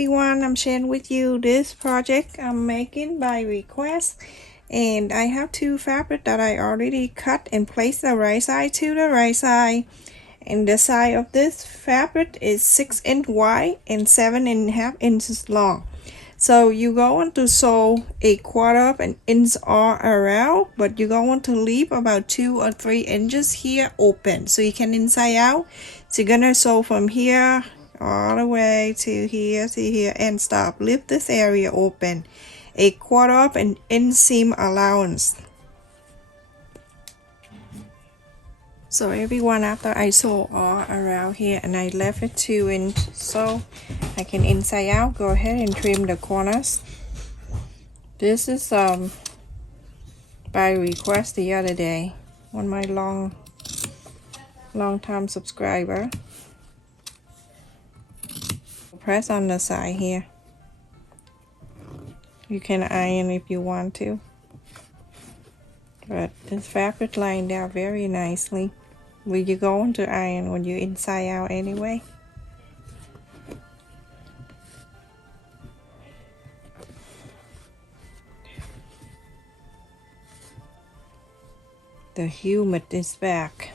everyone, I'm sharing with you this project I'm making by request, and I have two fabric that I already cut and placed the right side to the right side, and the side of this fabric is 6 inch wide and 7.5 inches long. So you're going to sew a 1/4 of an inch all around, but you're going to leave about 2 or 3 inches here open so you can inside out. So you're gonna sew from here all the way to here and stop. Leave this area open. A 1/4 of an inch seam allowance. So everyone, after I sew all around here and I left it 2 inch so I can inside out, go ahead and trim the corners. This is by request the other day, one of my long time subscriber. Press on the side here. You can iron if you want to, but this fabric lined out very nicely. Well, you're going to iron when you're inside out anyway. The humid is back.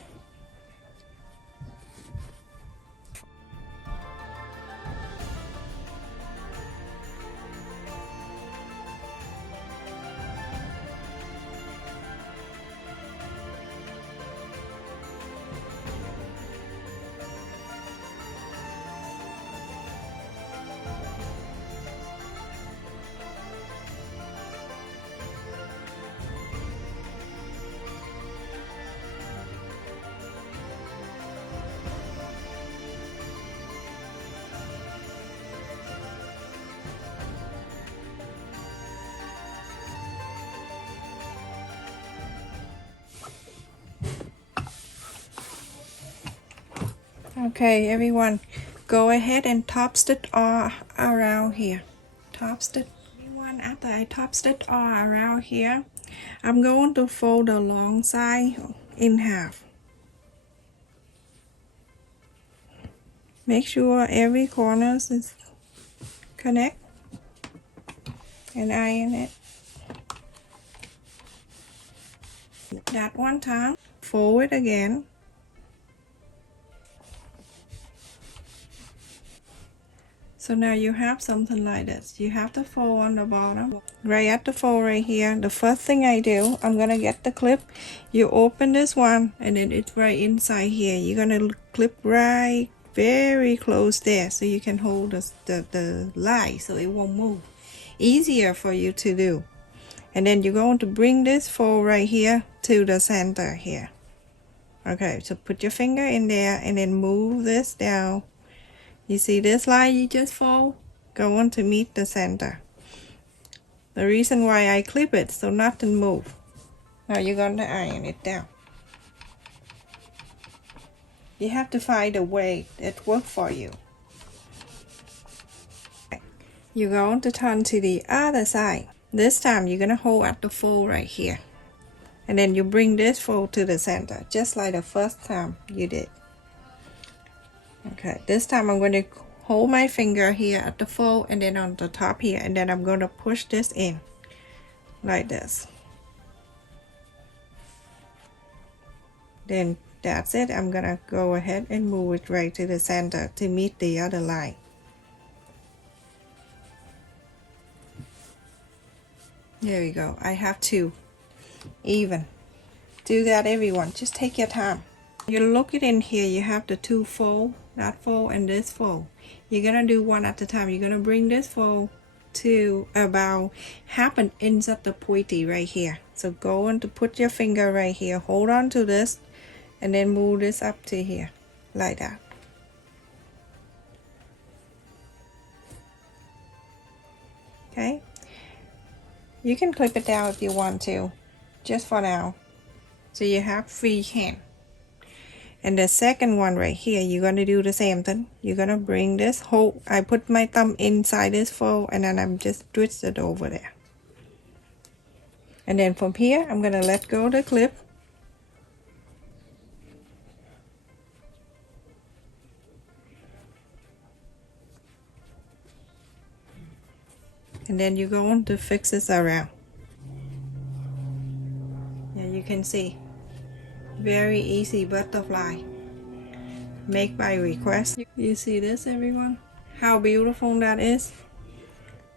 Okay, everyone, go ahead and top stitch all around here. Top stitch. Everyone, after I top stitch all around here, I'm going to fold the long side in half. Make sure every corner is connect and iron it. That one time, fold it again. So now you have something like this. You have the fold on the bottom. Right at the fold right here, the first thing I do, I'm gonna get the clip. You open this one and then it's right inside here. You're gonna clip right very close there so you can hold the line so it won't move. Easier for you to do. And then you're going to bring this fold right here to the center here. Okay, so put your finger in there and then move this down. You see this line you just fold? Going to meet the center. The reason why I clip it so nothing move. Now you're going to iron it down. You have to find a way that works for you. You're going to turn to the other side. This time you're going to hold at the fold right here. And then you bring this fold to the center, just like the first time you did. Okay, this time I'm going to hold my finger here at the fold and then on the top here, and then I'm going to push this in like this. Then that's it. I'm gonna go ahead and move it right to the center to meet the other line. There we go. I have two even. Do that, everyone. Just take your time. You look it in here, you have the two fold, that fold and this fold. You're gonna do one at a time. You're gonna bring this fold to about 1/2 inch of the pointy right here. So go on to put your finger right here, hold on to this, and then move this up to here like that. Okay, you can clip it down if you want to, just for now, so you have free hand. And the second one right here, you're going to do the same thing. You're going to bring this whole, I put my thumb inside this fold and then I'm just twist it over there. And then from here, I'm going to let go of the clip. and then you go on to fix this around. Yeah, you can see, very easy butterfly, make by request. You see this, everyone? How beautiful that is.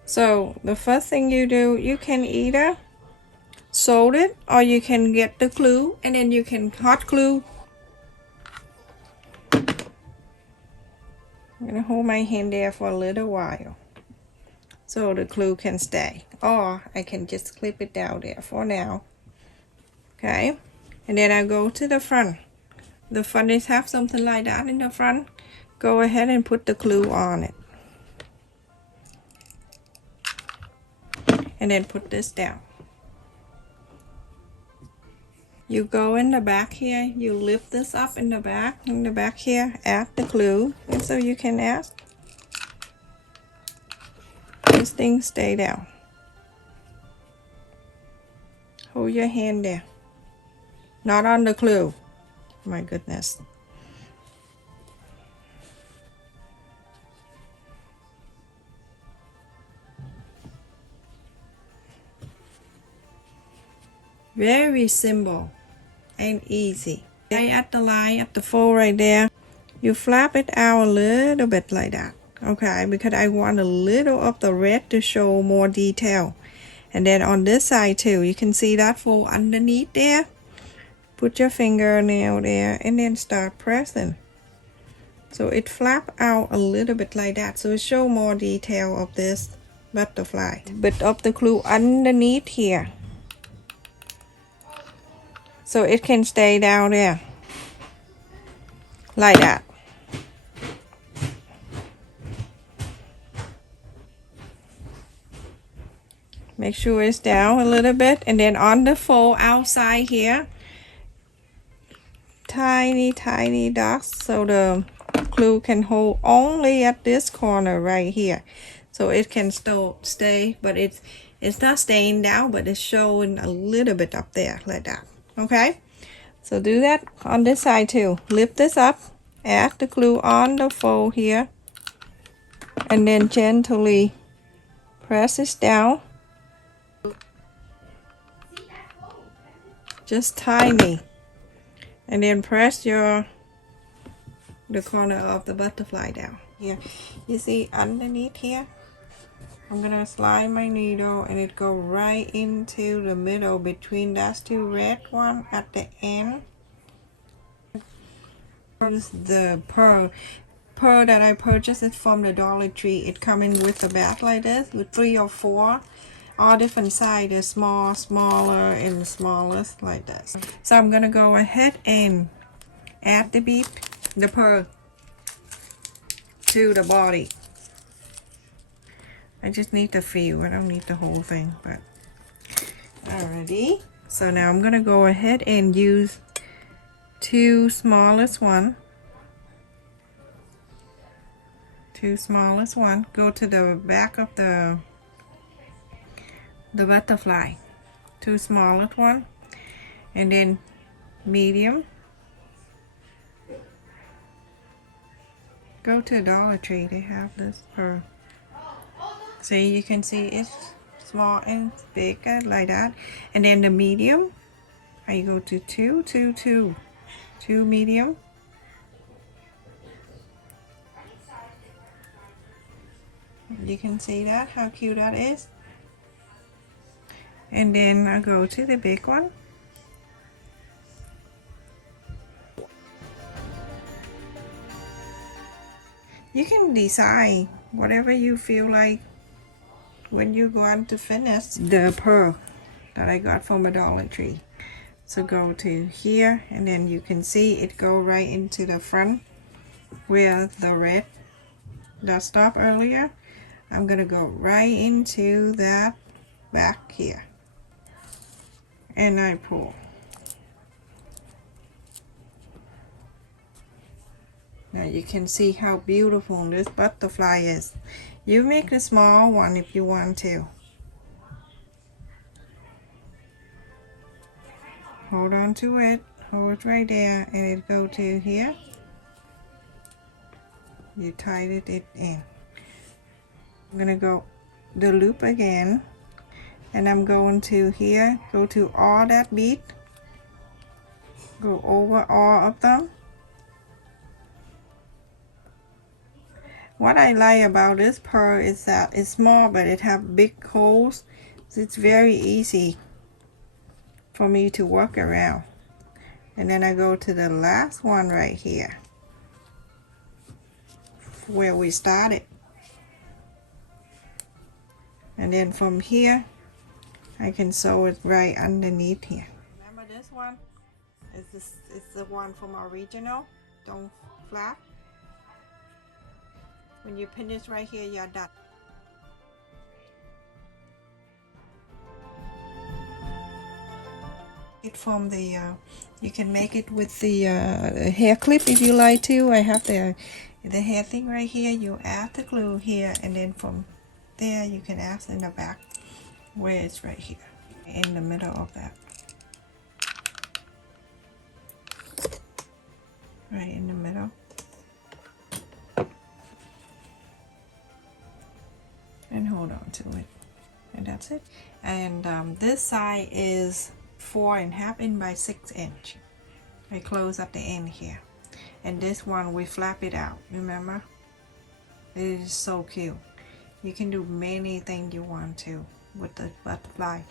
So the first thing you do, you can either sew it or you can get the glue and then you can hot glue. I'm gonna hold my hand there for a little while so the glue can stay, or I can just clip it down there for now. Okay, and then I go to the front. The front is have something like that in the front. Go ahead and put the glue on it, and then put this down. You go in the back here, you lift this up in the back here, add the glue, and so you can add this thing stay down. Hold your hand there, not on the glue. My goodness. Very simple and easy. Right at the line, at the fold right there, you flap it out a little bit like that. Okay, because I want a little of the red to show more detail. And then on this side too, you can see that fold underneath there. Put your fingernail there and then start pressing. So it flap out a little bit like that, so it show more detail of this butterfly. Bit of the glue underneath here, so it can stay down there like that. Make sure it's down a little bit, and then on the fold outside here, tiny dots so the glue can hold only at this corner right here, so it can still stay, but it's not staying down, but it's showing a little bit up there like that. Okay, so do that on this side too. Lift this up, add the glue on the fold here, and then gently press this down, just tiny, and then press the corner of the butterfly down here. You see underneath here, I'm gonna slide my needle and it go right into the middle between those two red one at the end. Here's the pearl that I purchased it from the Dollar Tree. It coming with a bag like this with 3 or 4, all different sizes, small, smaller, and the smallest like this. So I'm gonna go ahead and add the pearl to the body. I just need the few, I don't need the whole thing, but alrighty. So now I'm gonna go ahead and use 2 smallest one. Go to the back of the butterfly. 2 smallest one, and then medium. Go to Dollar Tree, they have this pearl. See, you can see it's small and bigger like that. And then the medium, I go to 2 medium. You can see that, how cute that is. And then I go to the big one. You can decide whatever you feel like when you go on to finish the pearl that I got from a Dollar Tree. So go to here, and then you can see it go right into the front where the red that stopped earlier. I'm gonna go right into that back here, and I pull. Now you can see how beautiful this butterfly is. You make a small one if you want to. Hold on to it, hold it right there, and it go to here. You tighten it in. I'm gonna go the loop again, and I'm going to here, go to all that bead, go over all of them. What I like about this pearl is that it's small, but it have big holes, so it's very easy for me to work around. And then I go to the last one right here, where we started. And then from here, I can sew it right underneath here. Remember this one? It's the one from Original. Don't flap. When you pin this right here, you're done. It from the you can make it with the hair clip if you like to. I have the hair thing right here. You add the glue here, and then from there you can add in the back where it's right here in the middle of that, right in the middle. And hold on to it, and that's it. And this side is 4.5 inch by 6 inch. I close at the end here, and this one we flap it out. Remember, it is so cute. You can do many things you want to with the butterfly.